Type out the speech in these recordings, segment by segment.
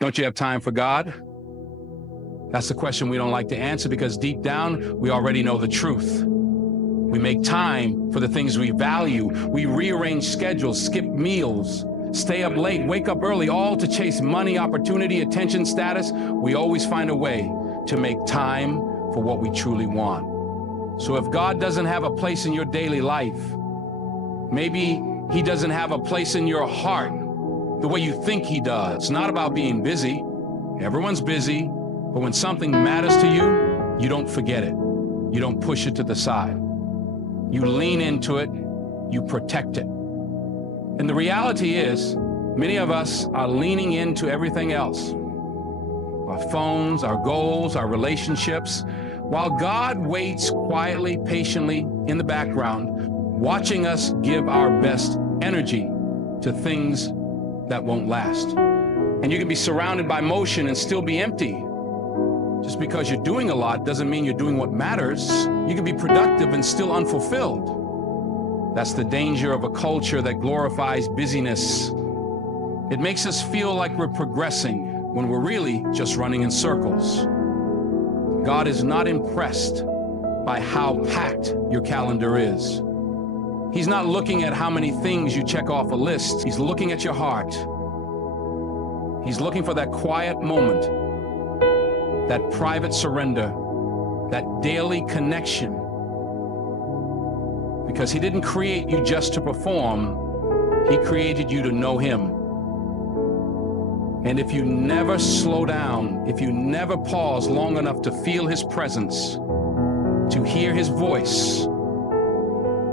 Don't you have time for God? That's the question we don't like to answer because deep down, we already know the truth. We make time for the things we value. We rearrange schedules, skip meals, stay up late, wake up early, all to chase money, opportunity, attention, status. We always find a way to make time for what we truly want. So if God doesn't have a place in your daily life, maybe He doesn't have a place in your heart the way you think He does. It's not about being busy. Everyone's busy, but when something matters to you, you don't forget it. You don't push it to the side. You lean into it, you protect it. And the reality is, many of us are leaning into everything else. Our phones, our goals, our relationships, while God waits quietly, patiently in the background, watching us give our best energy to things that won't last. And you can be surrounded by motion and still be empty. Just because you're doing a lot doesn't mean you're doing what matters. You can be productive and still unfulfilled. That's the danger of a culture that glorifies busyness. It makes us feel like we're progressing when we're really just running in circles. God is not impressed by how packed your calendar is. He's not looking at how many things you check off a list. He's looking at your heart. He's looking for that quiet moment, that private surrender, that daily connection. Because He didn't create you just to perform. He created you to know Him. And if you never slow down, if you never pause long enough to feel His presence, to hear His voice,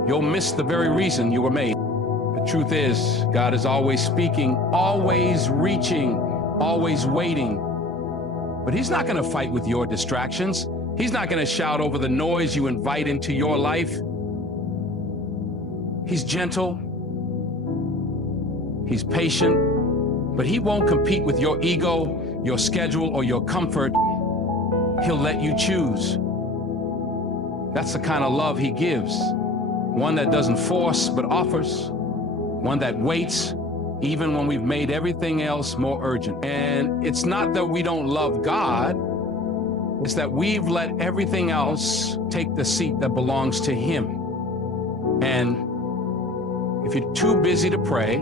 you'll miss the very reason you were made. The truth is, God is always speaking, always reaching, always waiting. But He's not going to fight with your distractions. He's not going to shout over the noise you invite into your life. He's gentle. He's patient. But He won't compete with your ego, your schedule, or your comfort. He'll let you choose. That's the kind of love He gives. One that doesn't force, but offers. One that waits, even when we've made everything else more urgent. And it's not that we don't love God. It's that we've let everything else take the seat that belongs to Him. And if you're too busy to pray,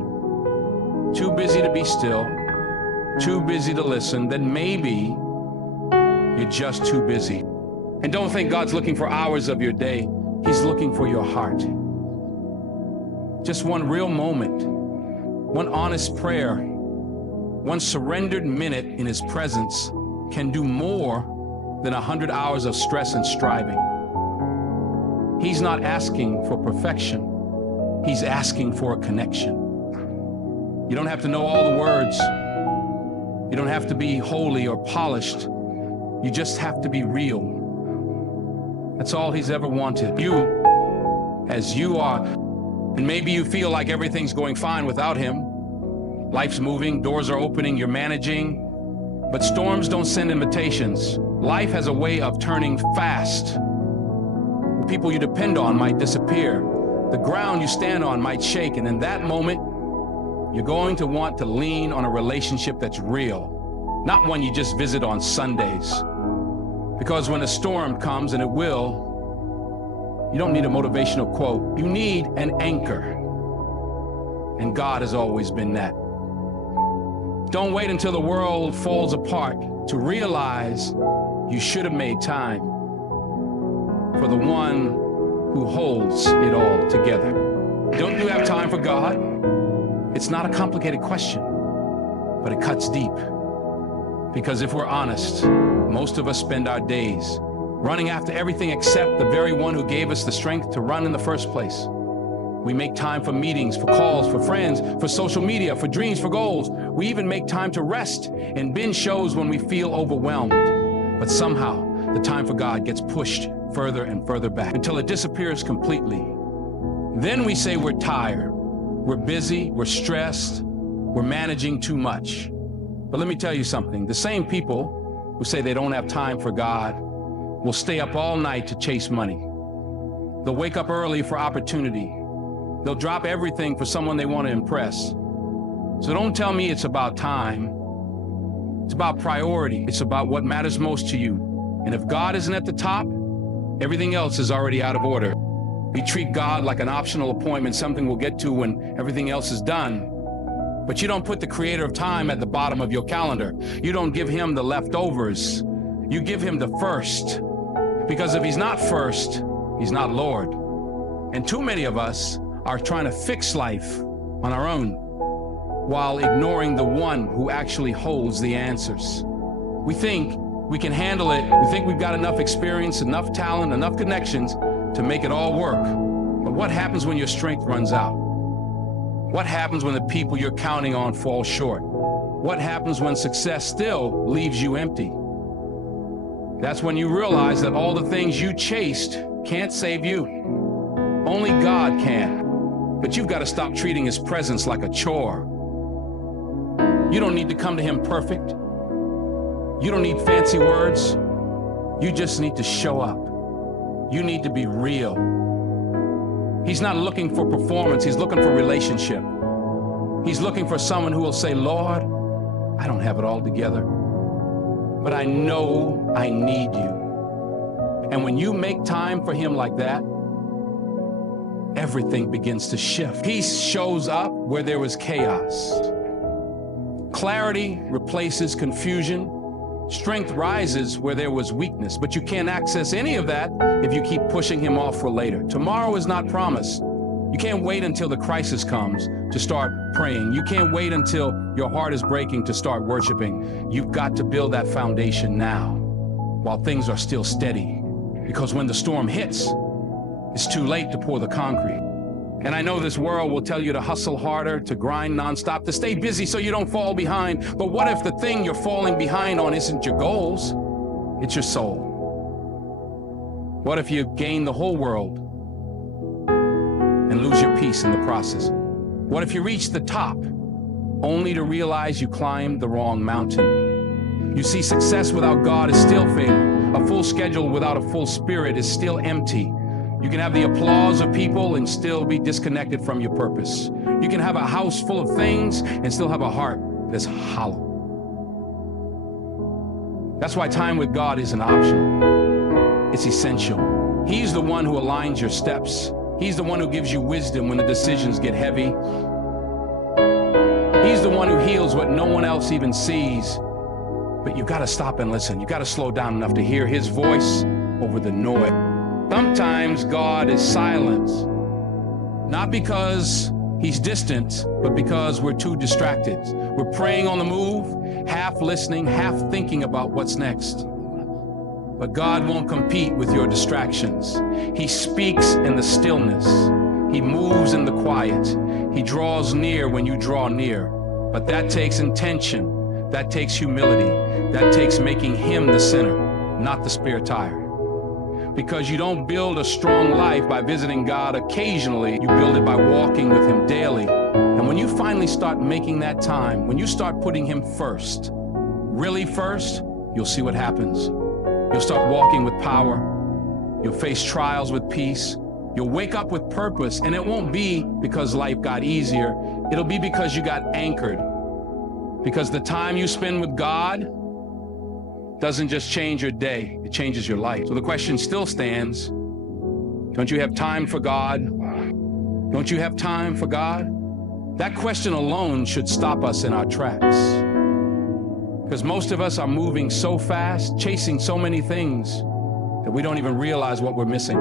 too busy to be still, too busy to listen, then maybe you're just too busy. And don't think God's looking for hours of your day. He's looking for your heart. Just one real moment, one honest prayer, one surrendered minute in His presence can do more than 100 hours of stress and striving. He's not asking for perfection. He's asking for a connection. You don't have to know all the words. You don't have to be holy or polished. You just have to be real. That's all He's ever wanted. You, as you are. And maybe you feel like everything's going fine without Him. Life's moving, doors are opening, you're managing. But storms don't send invitations. Life has a way of turning fast. People you depend on might disappear. The ground you stand on might shake, and in that moment, you're going to want to lean on a relationship that's real, not one you just visit on Sundays. Because when a storm comes, and it will, you don't need a motivational quote. You need an anchor. And God has always been that. Don't wait until the world falls apart to realize you should have made time for the one who holds it all together. Don't you have time for God? It's not a complicated question, but it cuts deep. Because if we're honest, most of us spend our days running after everything except the very one who gave us the strength to run in the first place. We make time for meetings, for calls, for friends, for social media, for dreams, for goals. We even make time to rest and binge shows when we feel overwhelmed. But somehow, the time for God gets pushed further and further back until it disappears completely. Then we say we're tired, we're busy, we're stressed, we're managing too much. But let me tell you something. The same people who say they don't have time for God will stay up all night to chase money. They'll wake up early for opportunity. They'll drop everything for someone they want to impress. So don't tell me it's about time. It's about priority. It's about what matters most to you. And if God isn't at the top, everything else is already out of order. We treat God like an optional appointment, something we'll get to when everything else is done. But you don't put the creator of time at the bottom of your calendar. You don't give him the leftovers. You give him the first. Because if he's not first, he's not Lord. And too many of us are trying to fix life on our own while ignoring the one who actually holds the answers. We think we can handle it. We think we've got enough experience, enough talent, enough connections to make it all work. But what happens when your strength runs out? What happens when the people you're counting on fall short? What happens when success still leaves you empty? That's when you realize that all the things you chased can't save you. Only God can. But you've got to stop treating his presence like a chore. You don't need to come to him perfect. You don't need fancy words. You just need to show up. You need to be real. He's not looking for performance. He's looking for relationship. He's looking for someone who will say, Lord, I don't have it all together, but I know I need you. And when you make time for him like that, everything begins to shift. Peace shows up where there was chaos. Clarity replaces confusion. Strength rises where there was weakness, but you can't access any of that if you keep pushing him off for later. Tomorrow is not promised. You can't wait until the crisis comes to start praying. You can't wait until your heart is breaking to start worshiping. You've got to build that foundation now while things are still steady, because when the storm hits, it's too late to pour the concrete. And I know this world will tell you to hustle harder, to grind nonstop, to stay busy so you don't fall behind. But what if the thing you're falling behind on isn't your goals? It's your soul. What if you gain the whole world and lose your peace in the process? What if you reach the top only to realize you climbed the wrong mountain? You see, success without God is still failure. A full schedule without a full spirit is still empty. You can have the applause of people and still be disconnected from your purpose. You can have a house full of things and still have a heart that's hollow. That's why time with God isn't optional. It's essential. He's the one who aligns your steps. He's the one who gives you wisdom when the decisions get heavy. He's the one who heals what no one else even sees. But you got to stop and listen. You got to slow down enough to hear his voice over the noise. Sometimes God is silent, not because he's distant, but because we're too distracted. We're praying on the move, half listening, half thinking about what's next. But God won't compete with your distractions. He speaks in the stillness. He moves in the quiet. He draws near when you draw near. But that takes intention. That takes humility. That takes making him the center, not the spare tire. Because you don't build a strong life by visiting God occasionally. You build it by walking with him daily. And when you finally start making that time, when you start putting him first, really first, you'll see what happens. You'll start walking with power. You'll face trials with peace. You'll wake up with purpose. And it won't be because life got easier. It'll be because you got anchored. Because the time you spend with God doesn't just change your day, it changes your life. So the question still stands, don't you have time for God? Don't you have time for God? That question alone should stop us in our tracks. Because most of us are moving so fast, chasing so many things, that we don't even realize what we're missing.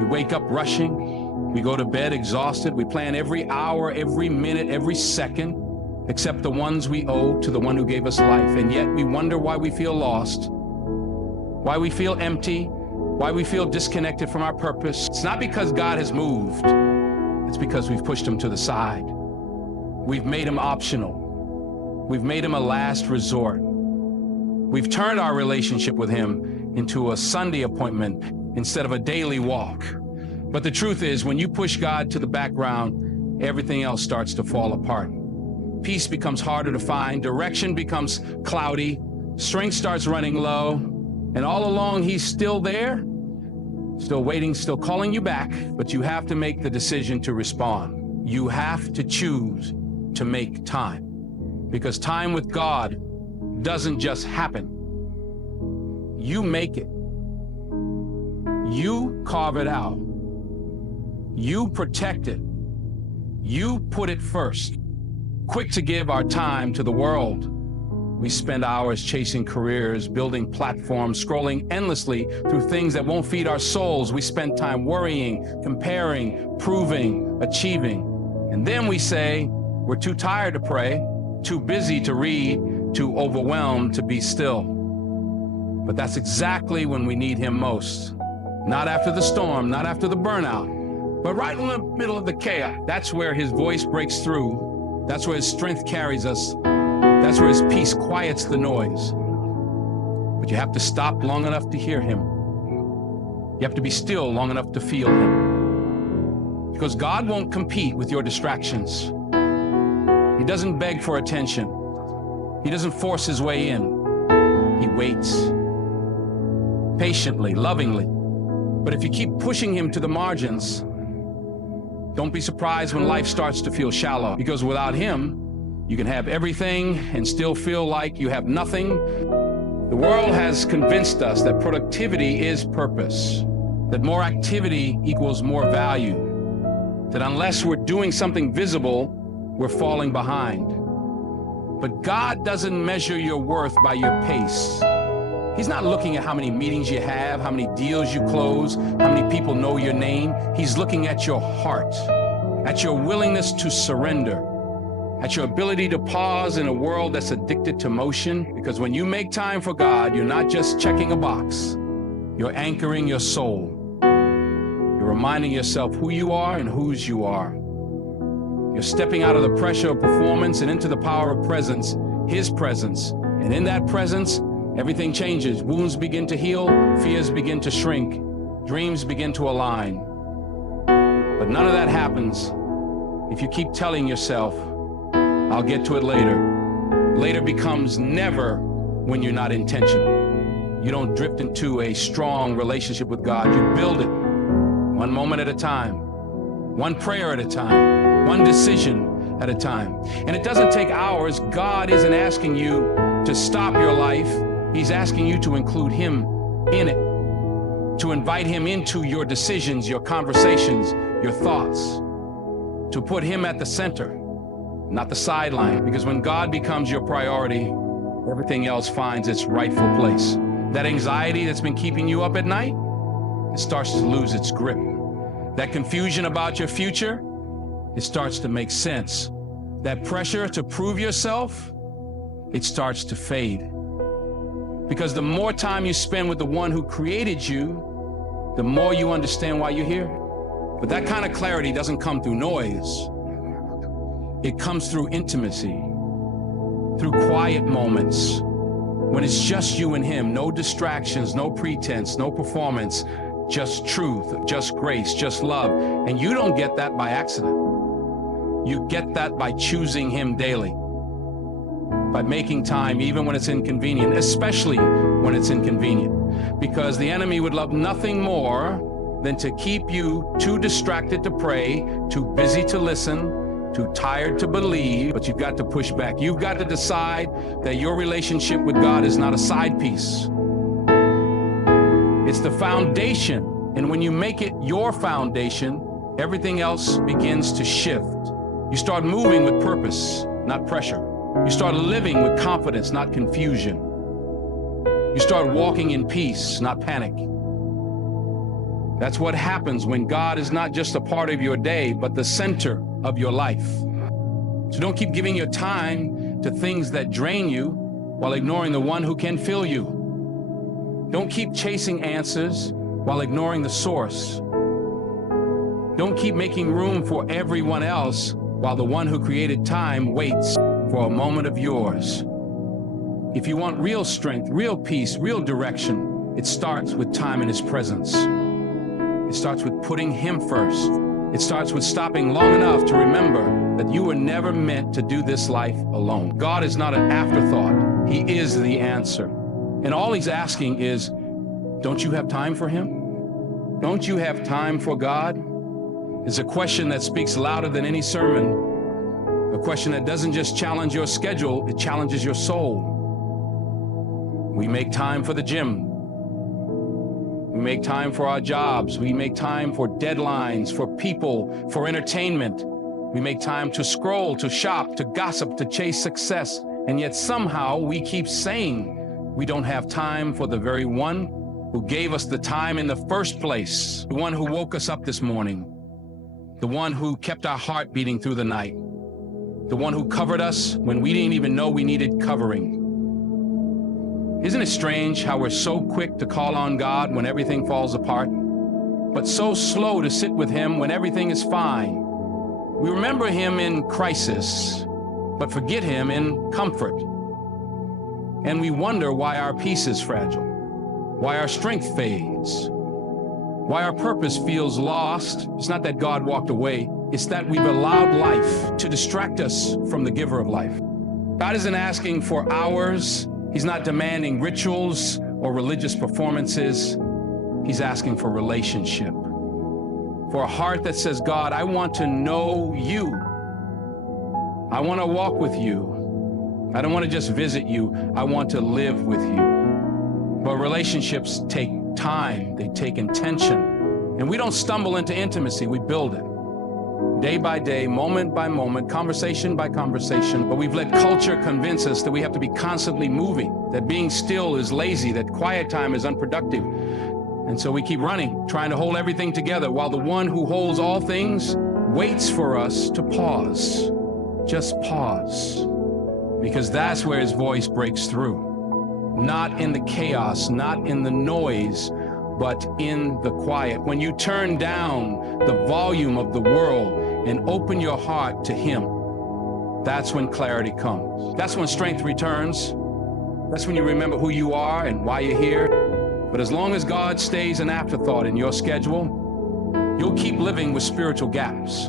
We wake up rushing, we go to bed exhausted, we plan every hour, every minute, every second, except the ones we owe to the one who gave us life. And yet we wonder why we feel lost, why we feel empty, why we feel disconnected from our purpose. It's not because God has moved. It's because we've pushed him to the side. We've made him optional. We've made him a last resort. We've turned our relationship with him into a Sunday appointment instead of a daily walk. But the truth is, when you push God to the background, everything else starts to fall apart. Peace becomes harder to find, direction becomes cloudy, strength starts running low, and all along he's still there, still waiting, still calling you back, but you have to make the decision to respond. You have to choose to make time, because time with God doesn't just happen. You make it. You carve it out. You protect it. You put it first. Quick to give our time to the world. We spend hours chasing careers, building platforms, scrolling endlessly through things that won't feed our souls. We spend time worrying, comparing, proving, achieving. And then we say, we're too tired to pray, too busy to read, too overwhelmed to be still. But that's exactly when we need him most. Not after the storm, not after the burnout, but right in the middle of the chaos. That's where his voice breaks through. That's where his strength carries us. That's where his peace quiets the noise. But you have to stop long enough to hear him. You have to be still long enough to feel him. Because God won't compete with your distractions. He doesn't beg for attention. He doesn't force his way in. He waits. Patiently, lovingly. But if you keep pushing him to the margins, don't be surprised when life starts to feel shallow. Because without him, you can have everything and still feel like you have nothing. The world has convinced us that productivity is purpose, that more activity equals more value, that unless we're doing something visible, we're falling behind. But God doesn't measure your worth by your pace. He's not looking at how many meetings you have, how many deals you close, how many people know your name. He's looking at your heart, at your willingness to surrender, at your ability to pause in a world that's addicted to motion. Because when you make time for God, you're not just checking a box. You're anchoring your soul. You're reminding yourself who you are and whose you are. You're stepping out of the pressure of performance and into the power of presence, his presence. And in that presence, everything changes. Wounds begin to heal, fears begin to shrink, dreams begin to align. But none of that happens if you keep telling yourself, I'll get to it later. Later becomes never when you're not intentional. You don't drift into a strong relationship with God. You build it one moment at a time, one prayer at a time, one decision at a time. And it doesn't take hours. God isn't asking you to stop your life. He's asking you to include him in it, to invite him into your decisions, your conversations, your thoughts, to put him at the center, not the sideline. Because when God becomes your priority, everything else finds its rightful place. That anxiety that's been keeping you up at night, it starts to lose its grip. That confusion about your future, it starts to make sense. That pressure to prove yourself, it starts to fade. Because the more time you spend with the one who created you, the more you understand why you're here. But that kind of clarity doesn't come through noise. It comes through intimacy, through quiet moments, when it's just you and him, no distractions, no pretense, no performance, just truth, just grace, just love. And you don't get that by accident. You get that by choosing him daily, by making time even when it's inconvenient, especially when it's inconvenient. Because the enemy would love nothing more than to keep you too distracted to pray, too busy to listen, too tired to believe. But you've got to push back. You've got to decide that your relationship with God is not a side piece. It's the foundation. And when you make it your foundation, everything else begins to shift. You start moving with purpose, not pressure. You start living with confidence, not confusion. You start walking in peace, not panic. That's what happens when God is not just a part of your day, but the center of your life. So don't keep giving your time to things that drain you while ignoring the one who can fill you. Don't keep chasing answers while ignoring the source. Don't keep making room for everyone else while the one who created time waits for a moment of yours. If you want real strength, real peace, real direction, it starts with time in his presence. It starts with putting him first. It starts with stopping long enough to remember that you were never meant to do this life alone. God is not an afterthought. He is the answer. And all he's asking is, don't you have time for him? Don't you have time for God? It's a question that speaks louder than any sermon. A question that doesn't just challenge your schedule, it challenges your soul. We make time for the gym. We make time for our jobs. We make time for deadlines, for people, for entertainment. We make time to scroll, to shop, to gossip, to chase success. And yet somehow we keep saying we don't have time for the very one who gave us the time in the first place, the one who woke us up this morning, the one who kept our heart beating through the night, the one who covered us when we didn't even know we needed covering. Isn't it strange how we're so quick to call on God when everything falls apart, but so slow to sit with Him when everything is fine? We remember Him in crisis, but forget Him in comfort. And we wonder why our peace is fragile, why our strength fades, why our purpose feels lost. It's not that God walked away, it's that we've allowed life to distract us from the giver of life. God isn't asking for hours. He's not demanding rituals or religious performances. He's asking for relationship. For a heart that says, God, I want to know you. I want to walk with you. I don't want to just visit you. I want to live with you. But relationships take time. They take intention. And we don't stumble into intimacy. We build it. Day by day, moment by moment, conversation by conversation. But we've let culture convince us that we have to be constantly moving, that being still is lazy, that quiet time is unproductive. And so we keep running, trying to hold everything together while the one who holds all things waits for us to pause. Just pause. Because that's where His voice breaks through. Not in the chaos, not in the noise, but in the quiet. When you turn down the volume of the world and open your heart to Him, that's when clarity comes. That's when strength returns. That's when you remember who you are and why you're here. But as long as God stays an afterthought in your schedule, you'll keep living with spiritual gaps.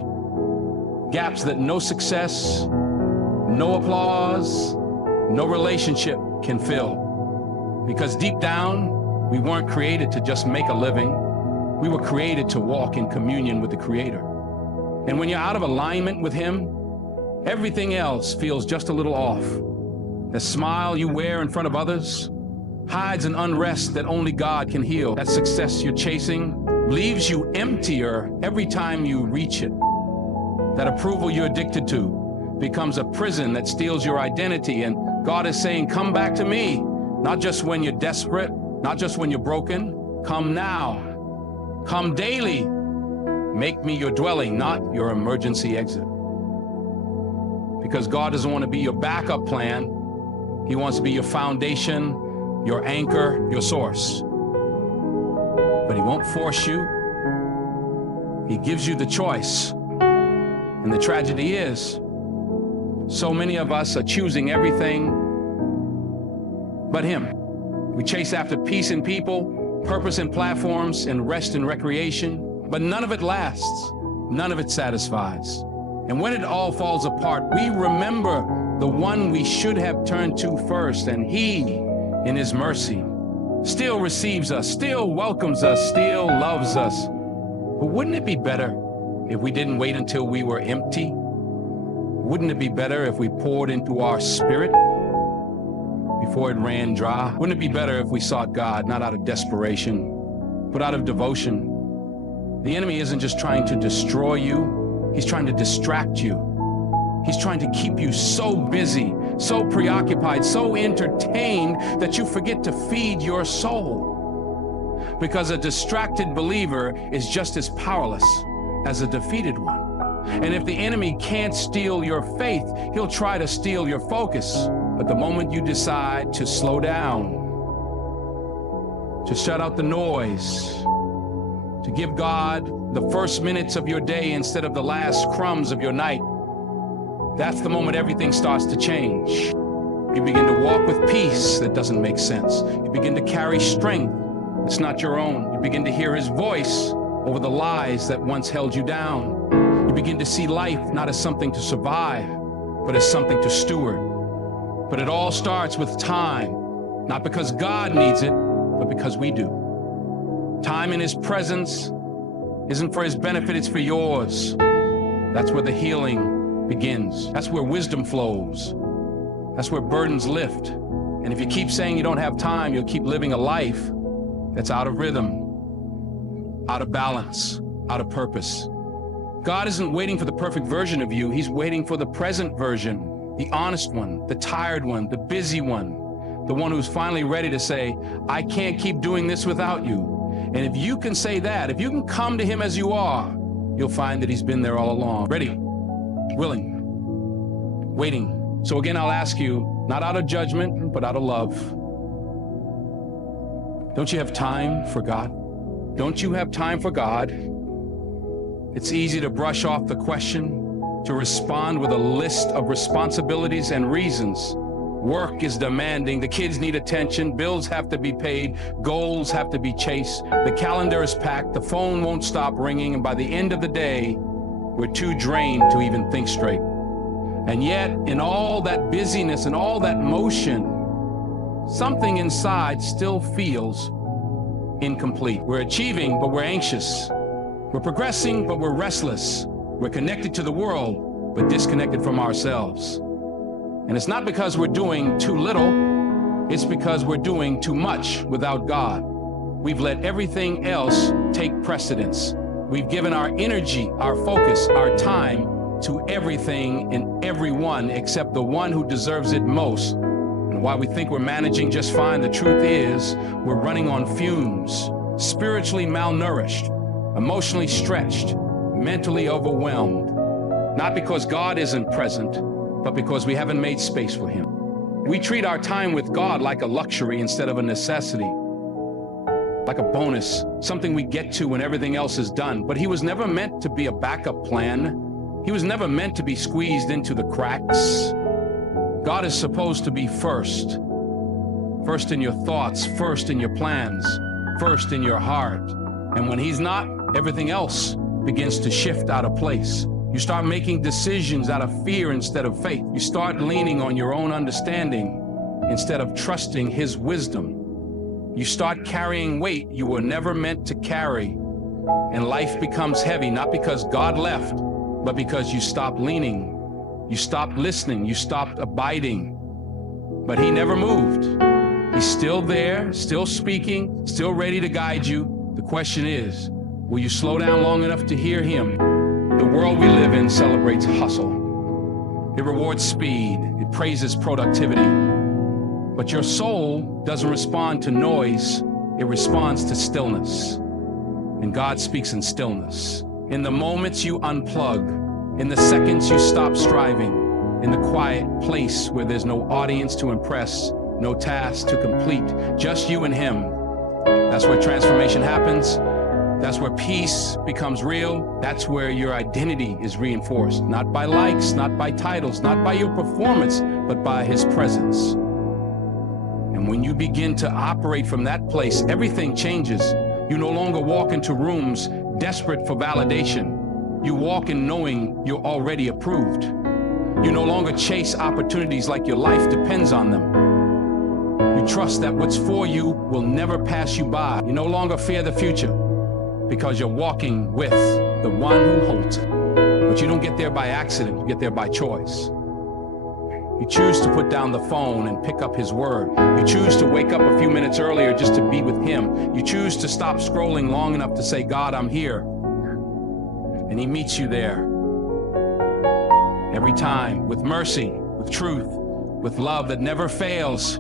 Gaps that no success, no applause, no relationship can fill. Because deep down, we weren't created to just make a living. We were created to walk in communion with the Creator. And when you're out of alignment with Him, everything else feels just a little off. The smile you wear in front of others hides an unrest that only God can heal. That success you're chasing leaves you emptier every time you reach it. That approval you're addicted to becomes a prison that steals your identity. And God is saying, come back to me, not just when you're desperate, not just when you're broken. Come now. Come daily. Make me your dwelling, not your emergency exit. Because God doesn't want to be your backup plan. He wants to be your foundation, your anchor, your source. But He won't force you. He gives you the choice. And the tragedy is, so many of us are choosing everything but Him. We chase after peace in people, purpose in platforms, and rest in recreation, but none of it lasts. None of it satisfies. And when it all falls apart, we remember the one we should have turned to first, and He, in His mercy, still receives us, still welcomes us, still loves us. But wouldn't it be better if we didn't wait until we were empty? Wouldn't it be better if we poured into our spirit before it ran dry? Wouldn't it be better if we sought God, not out of desperation, but out of devotion? The enemy isn't just trying to destroy you, he's trying to distract you. He's trying to keep you so busy, so preoccupied, so entertained that you forget to feed your soul. Because a distracted believer is just as powerless as a defeated one. And if the enemy can't steal your faith, he'll try to steal your focus. But the moment you decide to slow down, to shut out the noise, to give God the first minutes of your day instead of the last crumbs of your night, that's the moment everything starts to change. You begin to walk with peace that doesn't make sense. You begin to carry strength that's not your own. You begin to hear His voice over the lies that once held you down. You begin to see life not as something to survive, but as something to steward. But it all starts with time, not because God needs it, but because we do. Time in His presence isn't for His benefit, it's for yours. That's where the healing begins. That's where wisdom flows. That's where burdens lift And if you keep saying you don't have time, you'll keep living a life that's out of rhythm, out of balance, out of purpose. God isn't waiting for the perfect version of you. He's waiting for the present version, the honest one, the tired one, the busy one, the one who's finally ready to say, I can't keep doing this without you. And if you can say that, if you can come to him as you are, you'll find that he's been there all along. Ready, willing, waiting. So again, I'll ask you, not out of judgment, but out of love. Don't you have time for God? Don't you have time for God? It's easy to brush off the question, to respond with a list of responsibilities and reasons. Work is demanding, the kids need attention, bills have to be paid, goals have to be chased, the calendar is packed, the phone won't stop ringing, and by the end of the day, we're too drained to even think straight. And yet, in all that busyness and all that motion, something inside still feels incomplete. We're achieving, but we're anxious. We're progressing, but we're restless. We're connected to the world, but disconnected from ourselves. And it's not because we're doing too little, it's because we're doing too much without God. We've let everything else take precedence. We've given our energy, our focus, our time to everything and everyone except the one who deserves it most. And while we think we're managing just fine, the truth is we're running on fumes, spiritually malnourished, emotionally stretched, mentally overwhelmed. Not because God isn't present, but because we haven't made space for him. We treat our time with God like a luxury instead of a necessity, like a bonus, something we get to when everything else is done. But he was never meant to be a backup plan. He was never meant to be squeezed into the cracks. God is supposed to be first. First in your thoughts, first in your plans, first in your heart. And when he's not, everything else begins to shift out of place. You start making decisions out of fear instead of faith. You start leaning on your own understanding instead of trusting his wisdom. You start carrying weight you were never meant to carry. And life becomes heavy, not because God left, but because you stopped leaning. You stopped listening. You stopped abiding. But he never moved. He's still there, still speaking, still ready to guide you. The question is, will you slow down long enough to hear him? The world we live in celebrates hustle. It rewards speed. It praises productivity. But your soul doesn't respond to noise. It responds to stillness. And God speaks in stillness. In the moments you unplug, in the seconds you stop striving, in the quiet place where there's no audience to impress, no task to complete, just you and him. That's where transformation happens. That's where peace becomes real. That's where your identity is reinforced, not by likes, not by titles, not by your performance, but by his presence. And when you begin to operate from that place, everything changes. You no longer walk into rooms desperate for validation. You walk in knowing you're already approved. You no longer chase opportunities like your life depends on them. You trust that what's for you will never pass you by. You no longer fear the future, because you're walking with the one who holds it. But you don't get there by accident, you get there by choice. You choose to put down the phone and pick up his word. You choose to wake up a few minutes earlier just to be with him. You choose to stop scrolling long enough to say, God, I'm here. And he meets you there. Every time, with mercy, with truth, with love that never fails.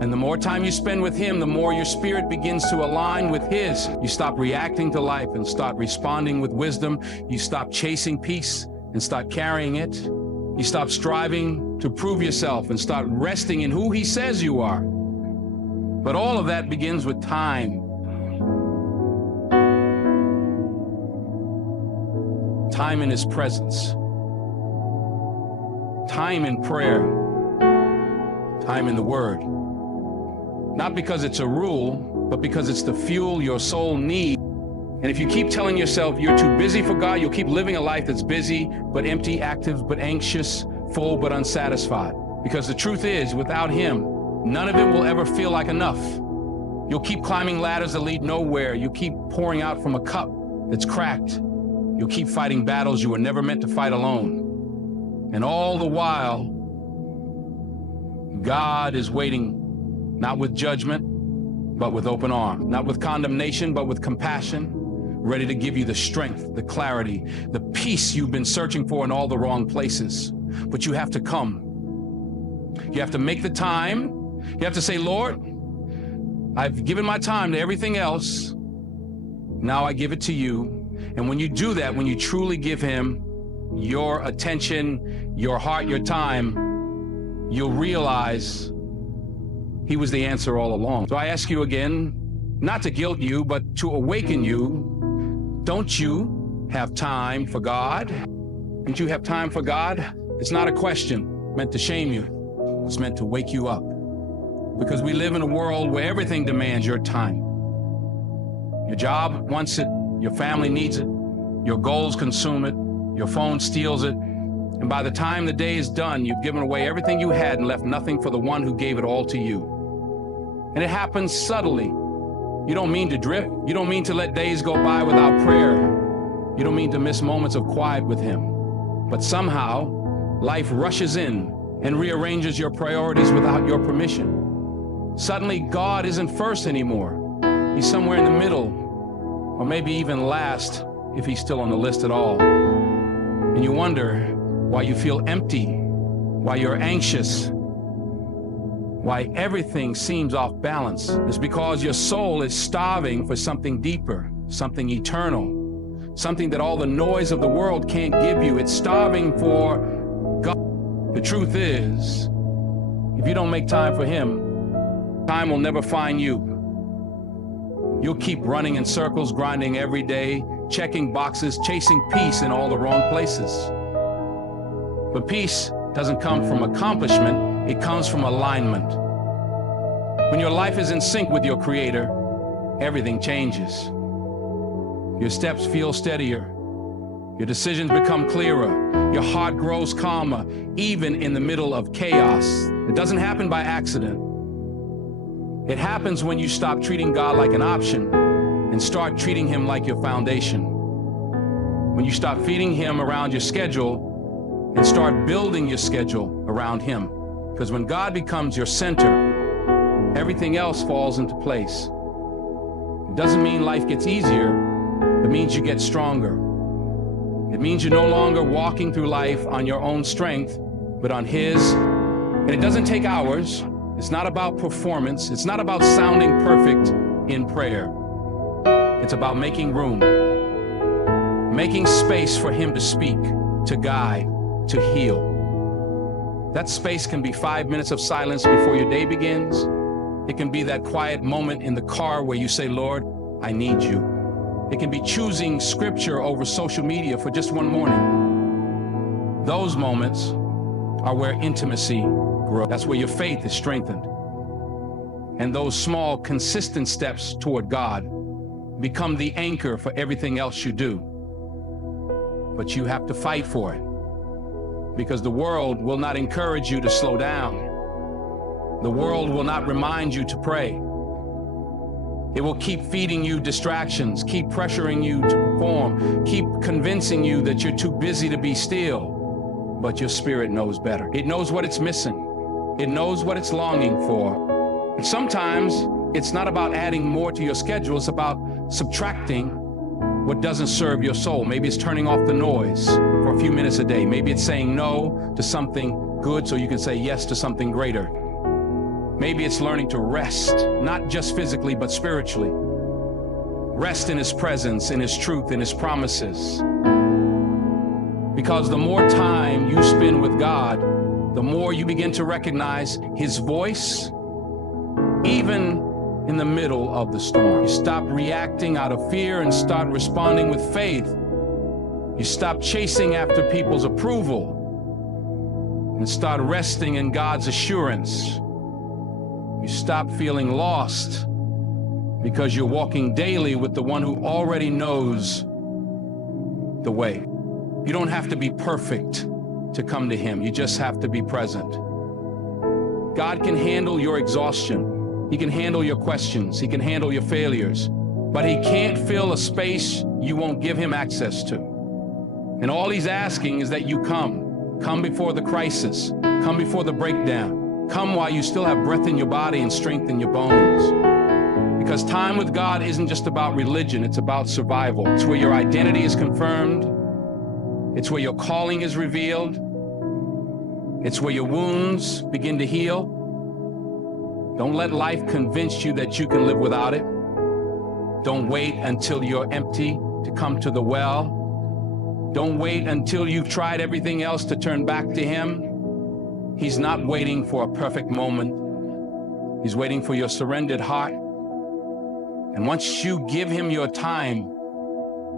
And the more time you spend with him, the more your spirit begins to align with his. You stop reacting to life and start responding with wisdom. You stop chasing peace and start carrying it. You stop striving to prove yourself and start resting in who he says you are. But all of that begins with time. Time in his presence. Time in prayer. Time in the word. Not because it's a rule, but because it's the fuel your soul needs. And if you keep telling yourself you're too busy for God, you'll keep living a life that's busy, but empty, active, but anxious, full, but unsatisfied. Because the truth is, without him, none of it will ever feel like enough. You'll keep climbing ladders that lead nowhere. You keep pouring out from a cup that's cracked. You'll keep fighting battles you were never meant to fight alone. And all the while, God is waiting not with judgment, but with open arms, not with condemnation, but with compassion, ready to give you the strength, the clarity, the peace you've been searching for in all the wrong places. But you have to come. You have to make the time. You have to say, Lord, I've given my time to everything else. Now I give it to you. And when you do that, when you truly give him your attention, your heart, your time, you'll realize he was the answer all along. So I ask you again, not to guilt you, but to awaken you. Don't you have time for God? Don't you have time for God? It's not a question meant to shame you. It's meant to wake you up. Because we live in a world where everything demands your time. Your job wants it, your family needs it, your goals consume it, your phone steals it, and by the time the day is done, you've given away everything you had and left nothing for the one who gave it all to you. And it happens subtly. You don't mean to drift. You don't mean to let days go by without prayer. You don't mean to miss moments of quiet with him. But somehow, life rushes in and rearranges your priorities without your permission. Suddenly, God isn't first anymore. He's somewhere in the middle, or maybe even last, if he's still on the list at all. And you wonder why you feel empty, why you're anxious, why everything seems off balance. It's because your soul is starving for something deeper, something eternal, something that all the noise of the world can't give you. It's starving for God. The truth is, if you don't make time for him, time will never find you. You'll keep running in circles, grinding every day, checking boxes, chasing peace in all the wrong places. But peace doesn't come from accomplishment, it comes from alignment. When your life is in sync with your Creator, everything changes. Your steps feel steadier, your decisions become clearer, your heart grows calmer, even in the middle of chaos. It doesn't happen by accident. It happens when you stop treating God like an option and start treating him like your foundation. When you stop feeding him around your schedule and start building your schedule around him. Because when God becomes your center, everything else falls into place. It doesn't mean life gets easier. It means you get stronger. It means you're no longer walking through life on your own strength, but on his. And it doesn't take hours. It's not about performance. It's not about sounding perfect in prayer. It's about making room, making space for him to speak, to guide, to heal. That space can be 5 minutes of silence before your day begins. It can be that quiet moment in the car where you say, Lord, I need you. It can be choosing scripture over social media for just one morning. Those moments are where intimacy grows. That's where your faith is strengthened. And those small, consistent steps toward God become the anchor for everything else you do. But you have to fight for it, because the world will not encourage you to slow down. The world will not remind you to pray. It will keep feeding you distractions, keep pressuring you to perform, keep convincing you that you're too busy to be still. But your spirit knows better. It knows what it's missing. It knows what it's longing for. And sometimes it's not about adding more to your schedule. It's about subtracting what doesn't serve your soul. Maybe it's turning off the noise for a few minutes a day. Maybe it's saying no to something good so you can say yes to something greater. Maybe it's learning to rest, not just physically, but spiritually. Rest in his presence, in his truth, in his promises. Because the more time you spend with God, the more you begin to recognize his voice, even in the middle of the storm. You stop reacting out of fear and start responding with faith. You stop chasing after people's approval and start resting in God's assurance. You stop feeling lost because you're walking daily with the one who already knows the way. You don't have to be perfect to come to him. You just have to be present. God can handle your exhaustion. He can handle your questions. He can handle your failures. But he can't fill a space you won't give him access to. And all he's asking is that you come. Come before the crisis. Come before the breakdown. Come while you still have breath in your body and strength in your bones. Because time with God isn't just about religion, it's about survival. It's where your identity is confirmed. It's where your calling is revealed. It's where your wounds begin to heal. Don't let life convince you that you can live without it. Don't wait until you're empty to come to the well. Don't wait until you've tried everything else to turn back to Him. He's not waiting for a perfect moment. He's waiting for your surrendered heart. And once you give Him your time,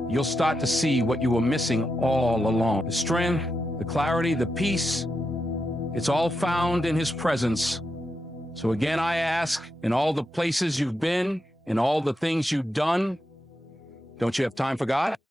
you'll start to see what you were missing all along. The strength, the clarity, the peace, it's all found in His presence. So again, I ask, in all the places you've been, in all the things you've done, don't you have time for God?